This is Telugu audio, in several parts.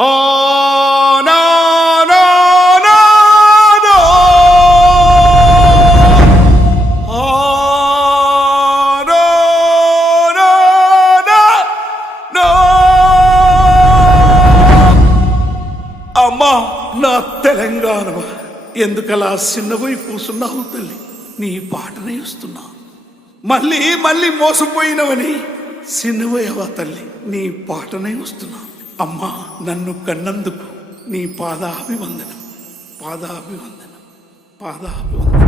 Oh, no, no, no, no. Oh, no, no, no, no. అమ్మా నా తెలంగాణ ఎందుకలా చిన్నపోయి కూసున్నావు తల్లి? నీ పాటనే ఇస్తున్నా. మళ్ళీ మళ్ళీ మోసపోయినవని చిన్నపోయావా తల్లి? నీ పాటనే వస్తున్నా. అమ్మా నన్ను కన్నందుకు నీ పాదాభివందనం, పాదాభివందనం, పాదాభివందనం.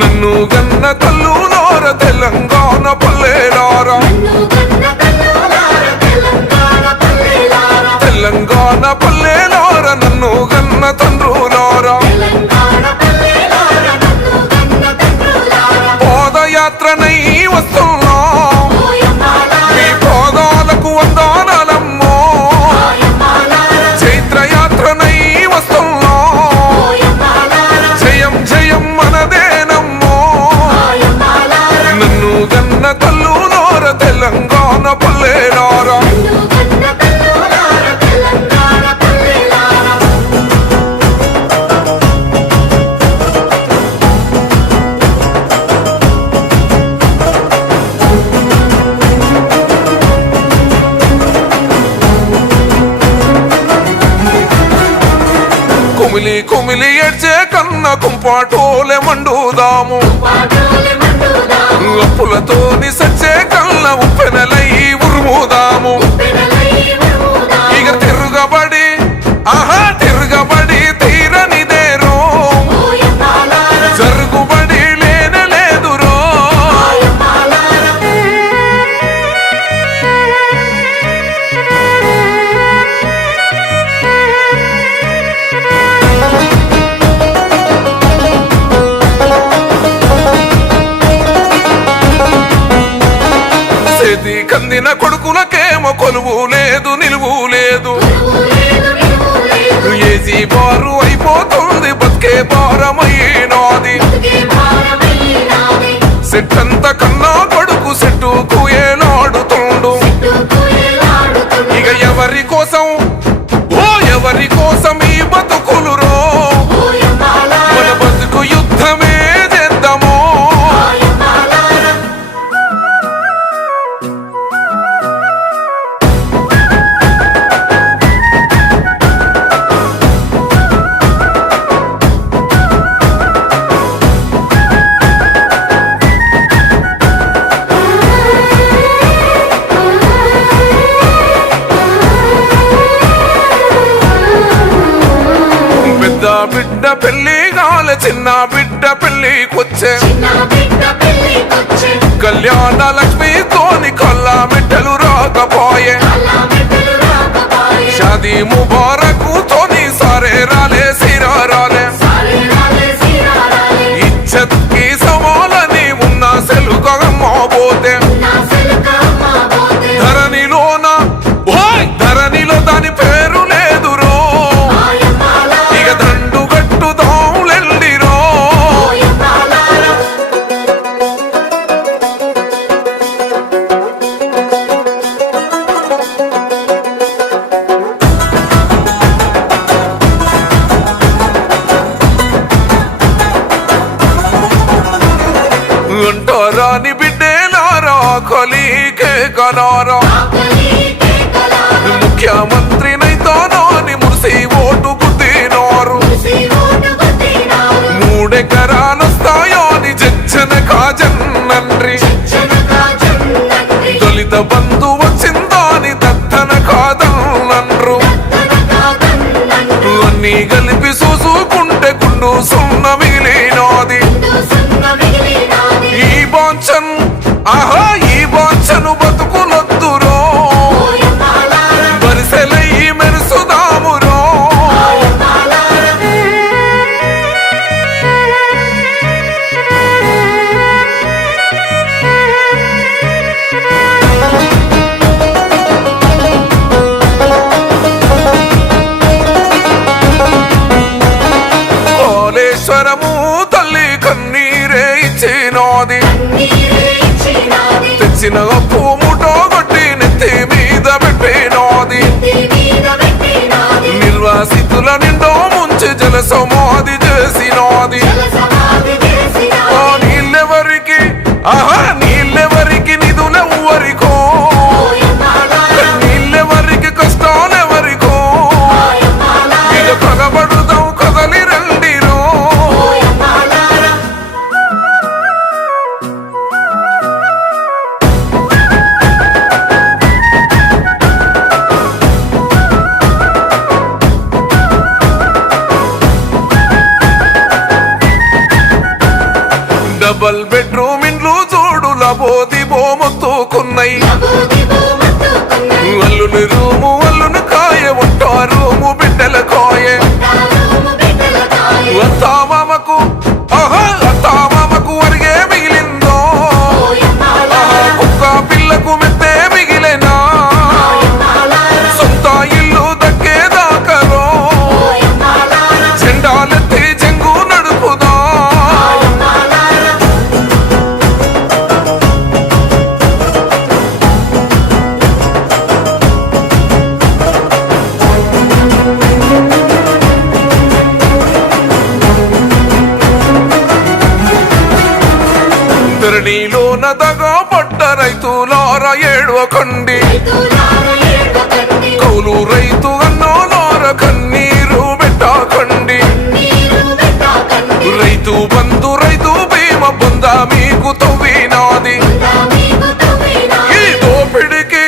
నన్ను గన్న తల్లులార తెలంగాణ పల్లెలారా, తెలంగాణ పల్లెలార నన్ను గన్న తండ్రులారా, పాదయాత్రనై వస్తున్నా ఈ పాదాలకు వందనాలమ్మో, చైత్రయాత్రనై వస్తున్నా జయం జయం మనదే తల్లులార తెలంగాణ పల్లెలారా. కుమిలి కుమిలి ఏడ్చే కన్న కుంపాటోలే మండుదాము, అప్పులతోని సచ్చే కళ్ళ ఉప్పెనలై ఉరుముదాము. ఇక తిరుగబడి తిరుగబడి తీరనిదేరో, జరుగుబడి లేనలేదురో. కందిన కొడుకులకేమో కొలువు లేదు నిలువు లేదు, ఏజీ బారు అయిపోతుంది బతికే భారమైనాది. సెట్టంత కన్నా కొడుకు సెట్టుకు ఏలాడుతుండు. ఇక ఎవరి కోసం ఎవరి కోసం ఈ బతుకులురో, మన బతుకు యుద్ధమే చేద్దామో. బిడ్డ పెళ్లి కాలే చిన్న బిడ్డ పెళ్లికొచ్చే, కళ్యాణ లక్ష్మి తోని కల్లా బిడ్డలు రాకపోయే. షాదీ ముబారకు తోని సారే రాలే సిరా రాలే, ఇజ్జత్ కి సవాలని ఉన్న సెలుకమ్మోపోతే ధరణిలో దాని పేరు లేదురో. ఇక దండు గట్టుదాంలెల్లిరో. అంటారాని బిడ్డేలారా కలికే కలారా, ముఖ్యమంత్రి నైతానాని మురిసి ఓటు గుద్దినారు. 3 ఎకరాలొస్తాయో అని జచ్చన కాజన్నండ్రి, దళిత బంధు వచ్చిందా అని దత్తన కాదన్నండ్రు. అన్నీ కలిపి చూసుకుంటే గుండు సున్న మిగిలినాది. ఈ బాంచన్ ఈ బాంచను బతుకులొద్దురో, వరిసెలై మెరుసుదామురో. పెట్టినోది తెచ్చిన అప్పు ముఠో కొట్టి నెత్తి మీద పెట్టినోది నిర్వాసితుల నిండో ముంచి జల సమాధి చేసినోది ఓ నీళ్ళెవరికి ఆహా నీళ్ళెవరికి నిధులెవ్వరికో నీళ్ళెవరికి కష్టాలెవరికో ఇక పగబడుదాం కదలి రండిరో డబల్ బెడ్రూమ్ ఇండ్లు చూడుల బోది బోమొత్తుకున్నాయి అల్లుని రూము అల్లుని కాయ ఉంటా రూము బిడ్డల కాయ అత్తామామకు ఆహా అత్తామామకు అరిగే మిగిలిందో ఆహా కుక్క పిల్లకు మెత్తే మిగిలేనా సొంత ఇల్లు దక్కేదాకరో చెండాలెత్తి చెంగు నడుపుదా ధరణిలో నదగా పడ్డ రైతులార ఏడవకండి కౌలు రైతు అన్నోలార కన్నీరు పెట్టకండి రైతు బంధు రైతు బీమా పొందా మీకు తవ్వినాది ఈ దోపిడికి